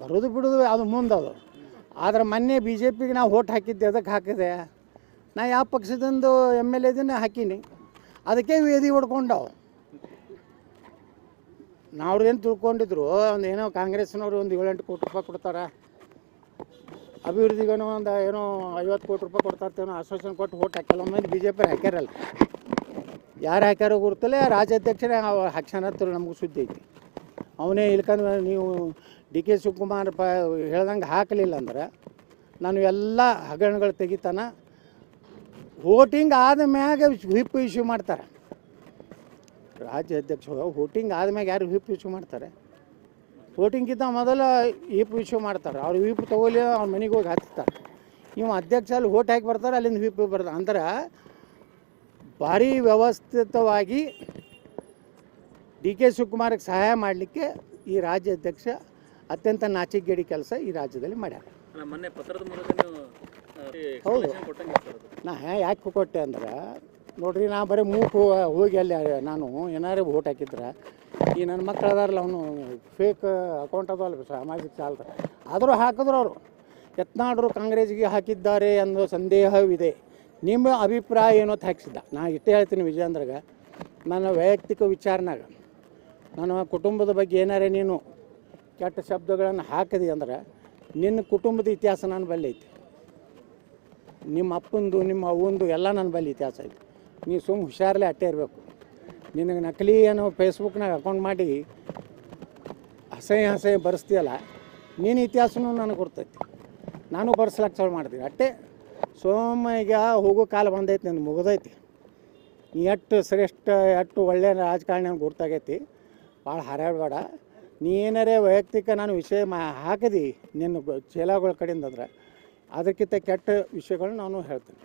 ಬರೋದು ಬಿಡೋದು ಅದು ಮುಂದೆ ಅದು. ಆದ್ರೆ ಮೊನ್ನೆ ಬಿ ಜೆ ಪಿಗೆ ನಾವು ಓಟ್ ಹಾಕಿದ್ದೆ, ಅದಕ್ಕೆ ಹಾಕಿದೆ. ನಾ ಯಾವ ಪಕ್ಷದಿಂದ ಎಮ್ ಎಲ್ ಎದನ್ನ ಹಾಕೀನಿ, ಅದಕ್ಕೆ ವೇದಿ ಹೊಡ್ಕೊಂಡವು. ನಾವು ಏನು ತಿಳ್ಕೊಂಡಿದ್ರು, ಒಂದು ಏನೋ ಕಾಂಗ್ರೆಸ್ನವ್ರು ಒಂದು 7-8 ಕೋಟಿ ರೂಪಾಯಿ ಕೊಡ್ತಾರೆ, ಅಭಿವೃದ್ಧಿಗೇನೋ ಒಂದು ಏನೋ 50 ಕೋಟಿ ರೂಪಾಯಿ ಕೊಡ್ತಾರ್ತೇನೋ ಆಶ್ವಾಸನೆ ಕೊಟ್ಟು ಓಟ್ ಹಾಕಲ್ಲ. ಮಂದಿ ಬಿ ಜೆ ಪಿ ಹಾಕ್ಯಾರಲ್ಲ, ಯಾರು ಹಾಕ್ಯಾರೋ ಗುರುತಲ್ಲ, ರಾಜ್ಯಾಧ್ಯಕ್ಷರೇ ಹಾಕ್ಸನತ್ತರು. ನಮಗೂ ಸುದ್ದಿ ಐತಿ. ಅವನೇ ಇಲ್ಕಂದ್ರೆ ನೀವು ಡಿ ಕೆ ಶಿವಕುಮಾರ್ ಹೇಳ್ದಂಗೆ ಹಾಕಲಿಲ್ಲ ಅಂದ್ರೆ ನಾನು ಎಲ್ಲ ಹಗರಣಗಳು ತೆಗಿತಾನೆ. ವೋಟಿಂಗ್ ಆದ ಮ್ಯಾಗ ವಿಪ್ ಇಶ್ಯೂ ಮಾಡ್ತಾರೆ. ರಾಜ್ಯಾಧ್ಯಕ್ಷರು ವೋಟಿಂಗ್ ಆದ್ಮ್ಯಾಗ ಯಾರು ವಿಪ್ ಇಶ್ಯೂ ಮಾಡ್ತಾರೆ? ವೋಟಿಂಗ್ಗಿಂತ ಮೊದಲು ವಿಪ್ ಇಶ್ಯೂ ಮಾಡ್ತಾರೆ. ಅವ್ರು ವಿಪ್ ತೊಗೊಲಿ, ಅವ್ರ ಮನೆಗೆ ಹೋಗಿ ಹಚ್ತಾರೆ. ಇವು ಅಧ್ಯಕ್ಷ ಅಲ್ಲಿ ಓಟ್ ಹಾಕಿ ಬರ್ತಾರೆ, ಅಲ್ಲಿಂದ ವಿಪ್ ಬರ್ತಾರೆ. ಅಂದ್ರೆ ಭಾರಿ ವ್ಯವಸ್ಥಿತವಾಗಿ ಡಿ ಕೆ ಶಿವಕುಮಾರ್ಗೆ ಸಹಾಯ ಮಾಡಲಿಕ್ಕೆ ಈ ರಾಜ್ಯಾಧ್ಯಕ್ಷ ಅತ್ಯಂತ ನಾಚಿಕೆಗೇಡಿ ಕೆಲಸ ಈ ರಾಜ್ಯದಲ್ಲಿ ಮಾಡ್ಯಾರ. ಹೌದು. ನಾ ಯಾಕೆ ಕೊಟ್ಟೆ ಅಂದ್ರೆ ನೋಡ್ರಿ, ನಾ ಬರೀ ಹೋಗಿ ಅಲ್ಲಿ ನಾನು ಏನಾರು ಓಟ್ ಹಾಕಿದ್ರೆ ಈ ನನ್ನ ಮಕ್ಕಳು ಅದಾರಲ್ಲ, ಅವನು ಫೇಕ್ ಅಕೌಂಟ್ ಅದಲ್ಲ ಸಾಮಾಜಿಕ ಜಾಲದ, ಆದರೂ ಹಾಕಿದ್ರು ಅವರು. ಯತ್ನಾಳರು ಕಾಂಗ್ರೆಸ್ಗೆ ಹಾಕಿದ್ದಾರೆ ಅನ್ನೋ ಸಂದೇಹವಿದೆ. ನಿಮ್ಮ ಅಭಿಪ್ರಾಯ ಏನೋ ಹಾಕಿಸಿದ್ದ. ನಾ ಇಷ್ಟೇ ಹೇಳ್ತೀನಿ ವಿಜಯೇಂದ್ರಗೆ, ನನ್ನ ವೈಯಕ್ತಿಕ ವಿಚಾರನಾಗ ನನ್ನ ಕುಟುಂಬದ ಬಗ್ಗೆ ಏನಾರೇ ನೀನು ಕೆಟ್ಟ ಶಬ್ದಗಳನ್ನು ಹಾಕಿದಿ ಅಂದ್ರೆ ನಿನ್ನ ಕುಟುಂಬದ ಇತಿಹಾಸ ನನ್ನ ಬಳಿ ಐತಿ. ನಿಮ್ಮ ಅಪ್ಪಂದು ನಿಮ್ಮ ಅವ್ವಂದು ಎಲ್ಲ ನನ್ನ ಬಳಿ ಇತಿಹಾಸ ಐತಿ. ನೀವು ಸುಮ್ಮ ಹುಷಾರಲ್ಲೇ ಅಟ್ಟೆ ಇರಬೇಕು. ನಿನಗೆ ನಕಲಿ ಏನೋ ಫೇಸ್ಬುಕ್ನಾಗ ಅಕೌಂಟ್ ಮಾಡಿ ಹಸೆ ಬರೆಸ್ತೀಯಲ್ಲ, ನೀನು ಇತಿಹಾಸನೂ ನನಗೆ ಗೊತ್ತೈತಿ. ನಾನು ಬರ್ಸ್ಲಾಕ ಚಾಲು ಮಾಡ್ತೀನಿ ಅಟ್ಟೆ. ಈಗ ಹೋಗೋ ಕಾಲ ಬಂದೈತಿ, ನನಗೆ ಮುಗಿದೈತಿ. ನೀ ಎಷ್ಟು ಶ್ರೇಷ್ಠ ಎಷ್ಟು ಒಳ್ಳೆಯ ರಾಜಕಾರಣ ಗುರ್ತಾಗೈತಿ. ಭಾಳ ಹಾರಾಡಬೇಡ. ನೀ ಏನಾರೇ ವೈಯಕ್ತಿಕ ನಾನು ವಿಷಯ ಹಾಕಿದಿ ನಿನ್ನ ಚೇಲಾಗಳ ಕಡೆಯಿಂದ ಅಂದ್ರೆ ಅದಕ್ಕಿಂತ ಕೆಟ್ಟ ವಿಷಯಗಳನ್ನ ನಾನು ಹೇಳ್ತೀನಿ.